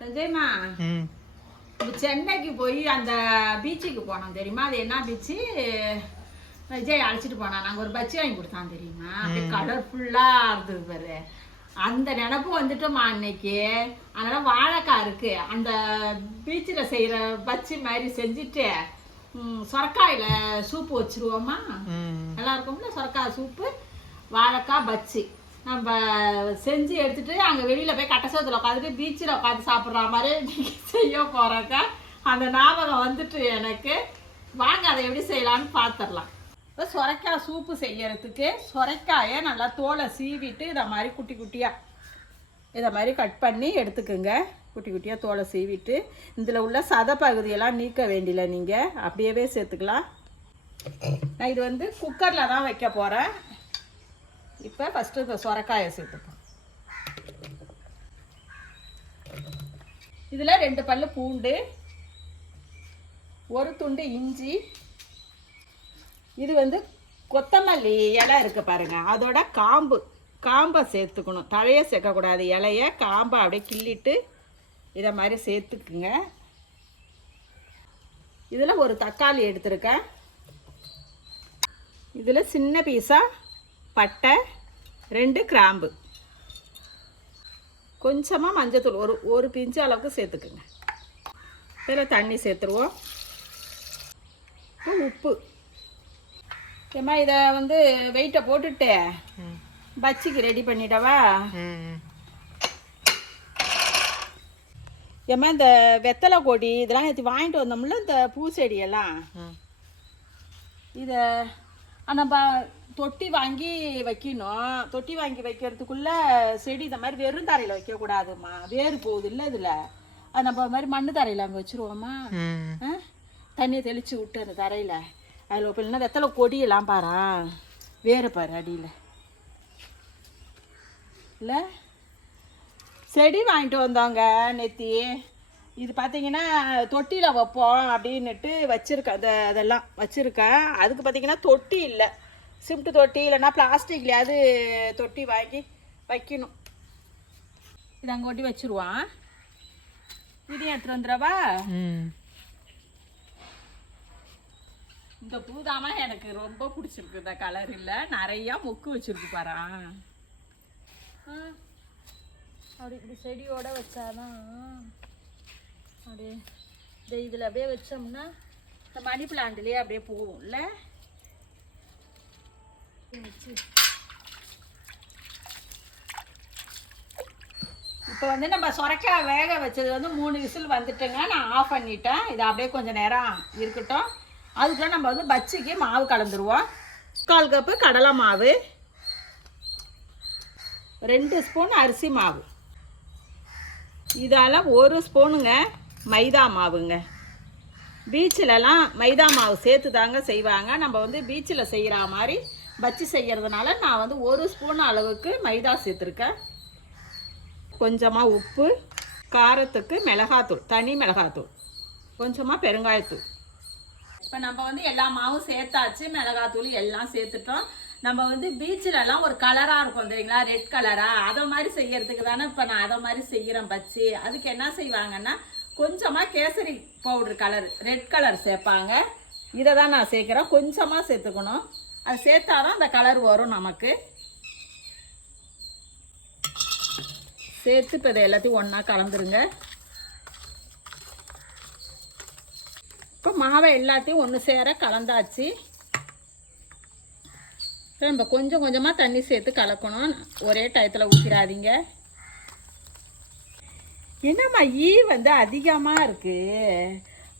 சஞ்சய்மா ம். இப்ப சென்னைக்கு போய் அந்த பீச்சுக்கு போனோம் தெரியுமா? அது என்ன பீச்சு? விஜய் அழைச்சிட்டு போனான். நாங்கள் ஒரு பச்சி வாங்கி கொடுத்தான் தெரியுமா? அப்படியே கலர்ஃபுல்லாக இருந்தது பாரு. அந்த நினப்பு வந்துட்டோமா அன்னைக்கு? அதனால வாழைக்காய் இருக்கு. அந்த பீச்சில் செய்கிற பச்சி மாதிரி செஞ்சுட்டு சொரக்காயில சூப்பு வச்சிருவோமா? நல்லா இருக்கும்ல? சொரக்காய் சூப்பு வாழைக்காய் பச்சி நம்ம செஞ்சு எடுத்துட்டு அங்கே வெளியில் போய் கட்ட சோத்துல உட்காந்துட்டு பீச்சில் உட்காந்து சாப்பிட்ற மாதிரி நீங்க செய்ய போகிறக்க அந்த ஞாபகம் வந்துட்டு எனக்கு. வாங்க அதை எப்படி செய்யலாம்னு பார்த்துடலாம் இப்போ சொரைக்காய் சூப்பு செய்யறதுக்கு சொரைக்காயை நல்லா தோலை சீவிட்டு இதை மாதிரி குட்டி குட்டியாக இதை மாதிரி கட் பண்ணி எடுத்துக்கோங்க. குட்டி குட்டியாக தோலை சீவிட்டு. இதில் உள்ள சத பகுதியெல்லாம் நீக்க வேண்டியில நீங்கள் அப்படியே சேர்த்துக்கலாம். நான் இது வந்து குக்கரில் தான் வைக்க போகிறேன் இப்போ ஃபஸ்ட்டு இந்த சொரக்காயை சேர்த்துப்போம். இதில் ரெண்டு பல் பூண்டு ஒரு துண்டு இஞ்சி இது வந்து கொத்தமல்லி இலை இருக்குது பாருங்கள் அதோட காம்பு காம்பை சேர்த்துக்கணும். தழையை சேர்க்கக்கூடாது. இலைய காம்பை அப்படியே கிள்ளிட்டு இதை மாதிரி சேர்த்துக்குங்க. இதில் ஒரு தக்காளி எடுத்திருக்கேன். இதில் சின்ன பீஸாக பட்டை ரெண்டு கிராம்பு. கொஞ்சமாக மஞ்சத்தூள் ஒரு ஒரு பிஞ்சு அளவுக்கு சேர்த்துக்குங்க. இதில் தண்ணி சேர்த்துருவோம். உப்பு. ஏம்மா இதை வந்து வெயிட்டை போட்டுட்டு பச்சிக்கு ரெடி பண்ணிடவா? ம் ஏம்மா இந்த வெத்தலை கொடி இதெல்லாம் நேற்று வாங்கிட்டு வந்தோம்ல இந்த பூச்செடியெல்லாம். இதை நம்ம தொட்டி வாங்கி வைக்கணும். தொட்டி வாங்கி வைக்கிறதுக்குள்ள செடி இந்த மாதிரி வெறும் தரையில் வைக்கக்கூடாதும்மா. வேறு போகுது இல்லை இதில். அது நம்ம மாதிரி மண்ணு தரையில் அங்கே வச்சுருவோமா? தண்ணியை தெளித்து விட்டு அந்த தரையில். அதில் இல்லைன்னா வெத்தலை கொடியெல்லாம் பாரா. வேறு பாரு அடியில். இல்லை? செடி வாங்கிட்டு வந்தோங்க நெத்தி. இது பார்த்தீங்கன்னா தொட்டியில் வைப்போம் அப்படின்னுட்டு வச்சுருக்கேன் அதெல்லாம் வச்சுருக்கேன். அதுக்கு பார்த்தீங்கன்னா தொட்டி இல்லை. சிமெண்ட் தொட்டி இல்லைன்னா பிளாஸ்டிக்லையாவது தொட்டி வாங்கி வைக்கணும். இது அங்கே ஒட்டி வச்சுருவான். இதையும் எடுத்துகிட்டு வந்துடவா? இந்த பூதாமா எனக்கு ரொம்ப பிடிச்சிருக்கு. இந்த கலர் இல்லை. நிறையா மொக்கு வச்சிருக்கு பாரா. அப்படி இப்படி செடியோட வச்சாதான் அப்படியே இந்த இதில் அப்படியே வச்சோம்னா இந்த மணி பிளான்ட்லேயே அப்படியே போகும்ல? இப்போ வந்து நம்ம சொரக்காய் வேக வச்சது வந்து மூணு விசில் வந்துட்டுங்க. நான் ஆஃப் பண்ணிட்டேன். இது அப்படியே கொஞ்சம் நேரம் இருக்கட்டும். அதுக்குள்ள நம்ம வந்து பச்சிக்கு மாவு கலந்துருவோம். கால் கப்பு கடலை மாவு. ரெண்டு ஸ்பூன் அரிசி மாவு. இதால் ஒரு ஸ்பூனுங்க மைதா மாவுங்க. பீச்சிலலாம் மைதா மாவு சேர்த்து தாங்க செய்வாங்க. நம்ம வந்து பீச்சில் செய்கிற மாதிரி பச்சி செய்கிறதுனால நான் வந்து ஒரு ஸ்பூன் அளவுக்கு மைதா சேர்த்துருக்கேன். கொஞ்சமாக உப்பு காரத்துக்கு மிளகாத்தூள் தனி மிளகாத்தூள். கொஞ்சமாக பெருங்காயத்தூள். இப்போ நம்ம வந்து எல்லா மாவும் சேர்த்தாச்சு மிளகாத்தூள் எல்லாம் சேர்த்துட்டோம். நம்ம வந்து பீச்சிலலாம் ஒரு கலராக இருக்கும் தெரியுங்களா? ரெட் கலராக அதை மாதிரி செய்யறதுக்கு தானே இப்போ நான் அதை மாதிரி செய்கிறேன் பச்சி. அதுக்கு என்ன செய்வாங்கன்னா கொஞ்சமாக kesari powder colour red colour சேர்ப்பாங்க. இதை தான் நான் சேர்க்குறேன். கொஞ்சமாக சேர்த்துக்கணும். அது சேர்த்தாதான் அந்த கலர் வரும் நமக்கு. சேர்த்து இப்போ இதை எல்லாத்தையும் ஒன்றா கலந்துருங்க. இப்போ மாவை எல்லாத்தையும் ஒன்று சேர கலந்தாச்சு. இப்போ நம்ம கொஞ்சம் கொஞ்சமாக தண்ணி சேர்த்து கலக்கணும். ஒரே டயத்தில் ஊற்றிடாதீங்க என்னம்மா ஈ வந்து அதிகமாக இருக்கு.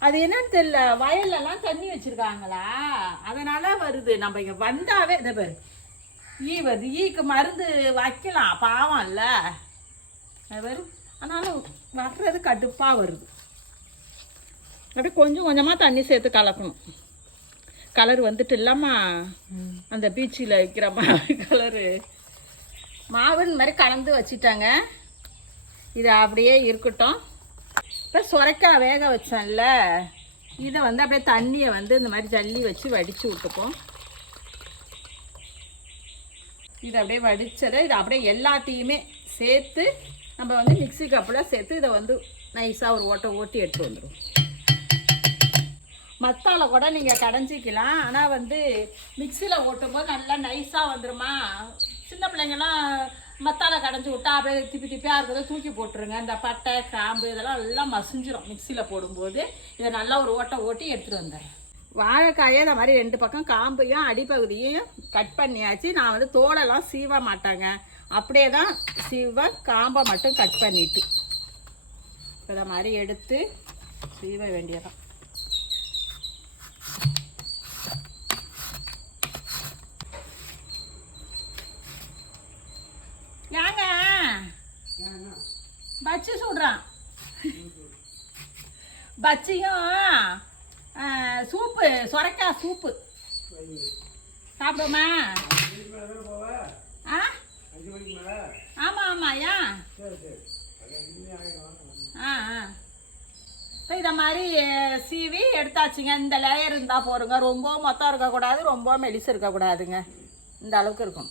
அது என்னன்னு தெரியல வயல்லலாம் தண்ணி வச்சுருக்காங்களா? அதனால் வருது. நம்ம இங்கே வந்தாவே இதை பாரு. ஈ வருது. ஈக்கு மருந்து வைக்கலாம். பாவம் இல்லை. அது வரும் ஆனாலும் வர்றது கடுப்பாக வருது. அப்படியே கொஞ்சம் கொஞ்சமாக தண்ணி சேர்த்து கலக்கணும். கலர் வந்துட்டு இல்லாமா அந்த பீச்சில் வைக்கிற மாதிரி கலரு மாவு இந்த மாதிரி கலந்து வச்சிட்டாங்க. இது அப்படியே இருக்கட்டும். இப்போ சுரைக்காய் வேக வச்சேன்ல. இதை வந்து அப்படியே தண்ணியை வந்து இந்த மாதிரி ஜல்லி வச்சு வடித்து விட்டுப்போம். இது அப்படியே வடித்ததை இது அப்படியே எல்லாத்தையுமே சேர்த்து நம்ம வந்து மிக்சி கப்பில் சேர்த்து இதை வந்து நைஸாக ஒரு ஓட்டை ஓட்டி எடுத்து வந்துடும் மத்தால கூட நீங்கள் கடைஞ்சிக்கலாம். ஆனால் வந்து மிக்சியில் ஓட்டும்போது நல்லா நைஸாக வந்துருமா? சின்ன பிள்ளைங்கள்லாம் மத்தால கடைஞ்சி விட்டா அப்படியே திப்பி திப்பியாக இருக்கிறத தூக்கி போட்டுருங்க. இந்த பட்டை கிராம்பு இதெல்லாம் எல்லாம் மசிஞ்சிடும் மிக்சியில் போடும்போது இதை நல்லா ஒரு ஓட்டை ஓட்டி எடுத்துகிட்டு வந்தேன் வாழைக்காயை இந்த மாதிரி ரெண்டு பக்கம் காம்பையும் அடிப்பகுதியையும் கட் பண்ணியாச்சு. நான் வந்து தோலெல்லாம் சீவ மாட்டாங்க. அப்படியே தான் சீவ காம்பை மட்டும் கட் பண்ணிட்டு இதை மாதிரி எடுத்து சீவ வேண்டியதான். பச்சி சுடுறான். பச்சியும் சூப்பு சொரைக்காய் சூப்பு. சாப்பிடுமா ஆ? ஆமாம் ஆமாம் ஐயா ஆ ஆ. இதை மாதிரி சீவி எடுத்தாச்சுங்க. இந்த லேயர் இருந்தால் போருங்க. ரொம்ப மொத்தம் இருக்கக்கூடாது ரொம்ப மெலிசு இருக்கக்கூடாதுங்க. இந்த அளவுக்கு இருக்கும்.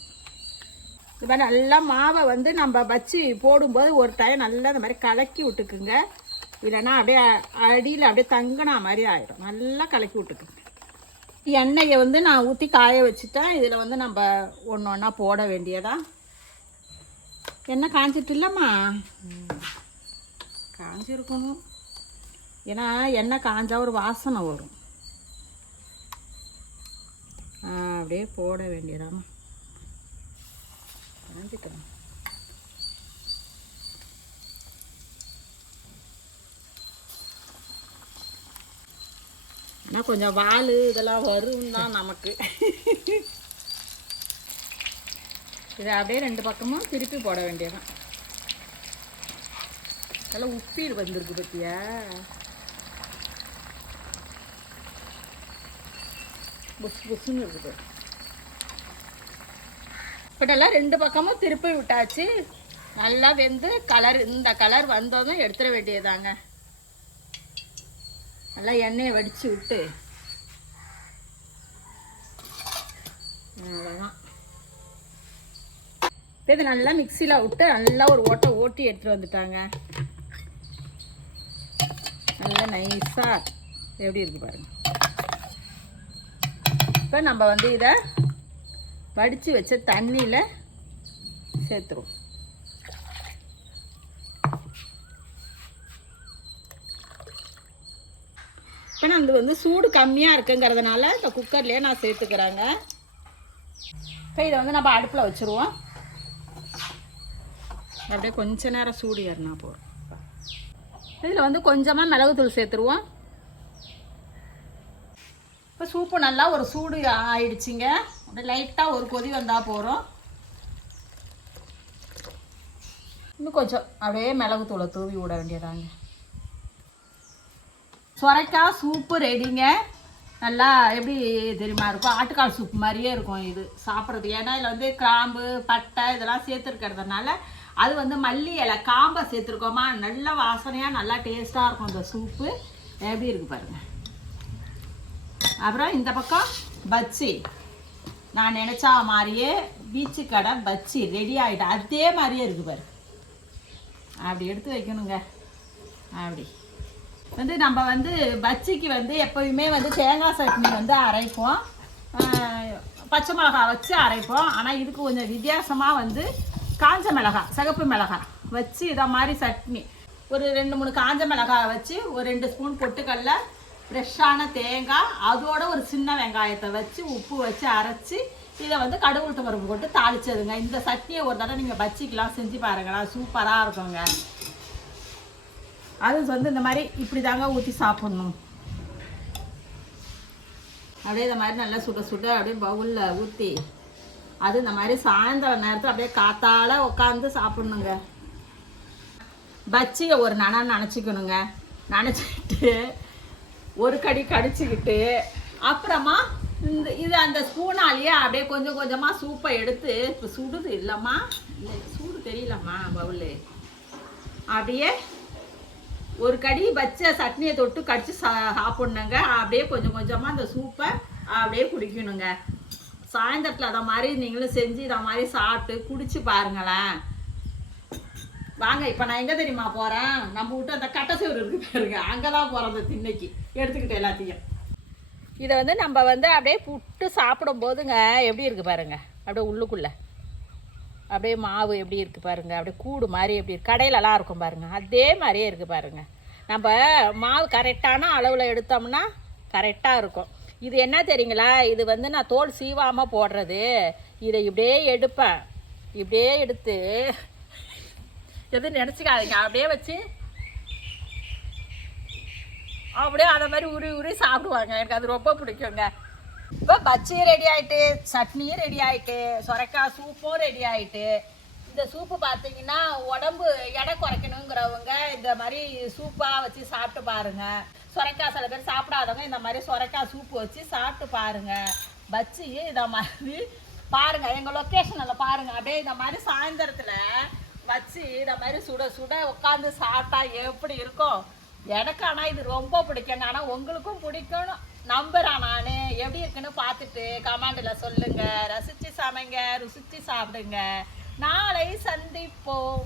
இது மாதிரி நல்லா மாவை வந்து நம்ம வச்சு போடும்போது ஒரு டைம் நல்லா இந்த மாதிரி கலக்கி விட்டுக்குங்க. இல்லைன்னா அப்படியே அடியில் அப்படியே தங்கினா மாதிரி ஆயிடும். நல்லா கலக்கி விட்டுக்குங்க. எண்ணெயை வந்து நான் ஊற்றி காய வச்சுட்டேன். இதில் வந்து நம்ம ஒன்று ஒன்றா போட வேண்டியதா? எண்ணெய் காஞ்சிட்டு இல்லைம்மா? காஞ்சிருக்கணும். ஏன்னா எண்ணெய் காஞ்சா ஒரு வாசனை வரும். ஆ, அப்படியே போட வேண்டியதாம்மா. காஞ்சிட்டோம் ஆனால் கொஞ்சம் வால் இதெல்லாம் வரும் தான் நமக்கு. இதை அப்படியே ரெண்டு பக்கமும் திருப்பி போட வேண்டியதான். நல்லா உப்பீர் வந்திருக்கு பற்றியா புஸ் புஸ்ன்னு இருக்குது. இப்படெல்லாம் ரெண்டு பக்கமும் திருப்பி விட்டாச்சு. நல்லா வெந்து கலர் இந்த கலர் வந்ததும் எடுத்துட வேண்டியதாங்க நல்லா எண்ணெயை வடித்து விட்டு. அவ்வளோதான் இது நல்லா மிக்சியில் விட்டு நல்லா ஒரு ஓட்டை ஓட்டி எடுத்துகிட்டு வந்துட்டாங்க. நல்லா நைஸாக எப்படி இருக்கு பாருங்க. இப்போ நம்ம வந்து இதை வடித்து வச்ச தண்ணியில் சேர்த்துருவோம் இப்போ நான் வந்து சூடு கம்மியாக இருக்குங்கிறதுனால இந்த குக்கர்லேயே நான் சேர்த்துக்கிறேங்க. இப்போ இதை வந்து நம்ம அடுப்பில் வச்சுருவோம். அப்படியே கொஞ்ச நேரம் சூடு ஏறினா போதும். இதில் வந்து கொஞ்சமாக மிளகுத்தூள் சேர்த்துருவோம். இப்போ சூப்பு நல்லா ஒரு சூடு ஆயிடுச்சுங்க. அப்படியே லைட்டாக ஒரு கொதி வந்தால் போகிறோம் இன்னும் கொஞ்சம் அப்படியே மிளகுத்தூளை தூவி விட வேண்டியதாங்க. சுரைக்காய் சூப்பு ரெடிங்க நல்லா எப்படி தெரியுமா இருக்கும்? ஆட்டுக்கால் சூப் மாதிரியே இருக்கும் இது. சாப்பிட்றது. ஏன்னா இதில் வந்து கிராம்பு பட்டை இதெல்லாம் சேர்த்துருக்கிறதுனால அது வந்து மல்லி இலை காம்பை சேர்த்துருக்கோமா? நல்ல வாசனையாக நல்லா டேஸ்ட்டாக இருக்கும் இந்த சூப்பு. எப்படி இருக்கு பாருங்க. அப்புறம் இந்த பக்கம் பச்சி நான் நினச்சா மாதிரியே பீச்சு கடை பச்சி ரெடி ஆகிட்டு அதே மாதிரியே இருக்கு பாரு. அப்படி எடுத்து வைக்கணுங்க. அப்படி. வந்து நம்ம வந்து பஜ்ஜிக்கு வந்து எப்போயுமே வந்து தேங்காய் சட்னி வந்து அரைப்போம். பச்சை மிளகாய் வச்சு அரைப்போம். ஆனால் இதுக்கு கொஞ்சம் வித்தியாசமாக வந்து காஞ்ச மிளகாய் சிகப்பு மிளகாய் வச்சு இதை மாதிரி சட்னி. ஒரு ரெண்டு மூணு காஞ்ச மிளகாய் வச்சு ஒரு ரெண்டு ஸ்பூன் பொட்டுக்கடலை ஃப்ரெஷ்ஷான தேங்காய் அதோட ஒரு சின்ன வெங்காயத்தை வச்சு உப்பு வச்சு அரைச்சி இதை வந்து கடுகு பருப்பு போட்டு தாளிச்சதுங்க இந்த சட்னியை ஒரு தடவை நீங்கள் பஜ்ஜிக்கெலாம் செஞ்சு பாருங்களா சூப்பராக இருக்குங்க. அது வந்து இந்த மாதிரி இப்படி தாங்க ஊற்றி சாப்பிட்ணும். அப்படியே இந்த மாதிரி நல்லா சுட சுட அப்படியே பவுலில் ஊற்றி அது இந்த மாதிரி சாயந்தரம் நேரத்தில் அப்படியே காத்தால் உட்காந்து சாப்பிட்ணுங்க. பச்சியை ஒரு நன நினச்சிக்கணுங்க. நினச்சிக்கிட்டு ஒரு கடி கடிச்சுக்கிட்டு அப்புறமா இந்த இது அந்த ஸ்பூனாலேயே அப்படியே கொஞ்சம் கொஞ்சமாக சூப்பை எடுத்து இப்போ சுடுது இல்லைம்மா? இல்லை சூடு தெரியலம்மா பவுலு. அப்படியே ஒரு கடி வச்ச சட்னியை தொட்டு கடிச்சு சா சாப்பிட்ணுங்க. அப்படியே கொஞ்சம் கொஞ்சமாக அந்த சூப்பை அப்படியே குடிக்கணுங்க. சாயந்தரத்தில் அதை மாதிரி நீங்களும் செஞ்சு இதை மாதிரி சாப்பிட்டு குடிச்சு பாருங்களேன். வாங்க இப்போ நான் எங்கே தெரியுமா போகிறேன் நம்ம விட்டு அந்த கட்டை சோறு இருக்கு பாருங்க. அங்கே தான் போகிறோம் அந்த திண்ணைக்கு. எடுத்துக்கிட்டு எல்லாத்தையும். இதை வந்து நம்ம வந்து அப்படியே புட்டு சாப்பிடும் போதுங்க எப்படி இருக்கு பாருங்க? அப்படியே உள்ளுக்குள்ள. அப்படியே மாவு எப்படி இருக்கு பாருங்க? அப்படியே கூடு மாதிரி எப்படி இருக்கு? கடையிலலாம் இருக்கும் பாருங்க. அதே மாதிரியே இருக்கு பாருங்க. நம்ம மாவு கரெக்டான அளவில் எடுத்தோம்னா கரெக்டாக இருக்கும். இது என்ன தெரியுங்களா? இது வந்து நான் தோல் சீவாமல் போடுறது. இதை இப்படியே எடுப்பேன். இப்படியே எடுத்து எதுவும் நினச்சிக்காதீங்க. அப்படியே வச்சு அப்படியே அதை மாதிரி உரி உரி சாப்பிடுவாங்க. எனக்கு அது ரொம்ப பிடிக்குங்க. இப்போ பச்சி ரெடி ஆயிட்டு சட்னியும் ரெடி ஆயிட்டு சொரக்காய் சூப்பும் ரெடி ஆயிட்டு இந்த சூப்பு பார்த்தீங்கன்னா உடம்பு எடை குறைக்கணுங்கிறவங்க இந்த மாதிரி சூப்பாக வச்சு சாப்பிட்டு பாருங்க. சொரக்காய் சில பேர் சாப்பிடாதவங்க இந்த மாதிரி சொரக்காய் சூப்பு வச்சு சாப்பிட்டு பாருங்க. பச்சியும் இதை மாதிரி பாருங்க. எங்க லொக்கேஷனில் பாருங்க. அப்படியே இந்த மாதிரி சாயந்தரத்தில் வச்சு இந்த மாதிரி சுட சுட உட்காந்து சாப்பிட்டா எப்படி இருக்கும்? எனக்கு ஆனால் இது ரொம்ப பிடிக்குங்க ஆனால் உங்களுக்கும் பிடிக்கணும் நம்புறேன் நான். எப்படி இருக்குன்னு பார்த்துட்டு கமாண்டில் சொல்லுங்க. ரசிச்சு சமைங்க ருசிச்சு சாப்பிடுங்க. நாளை சந்திப்போம்.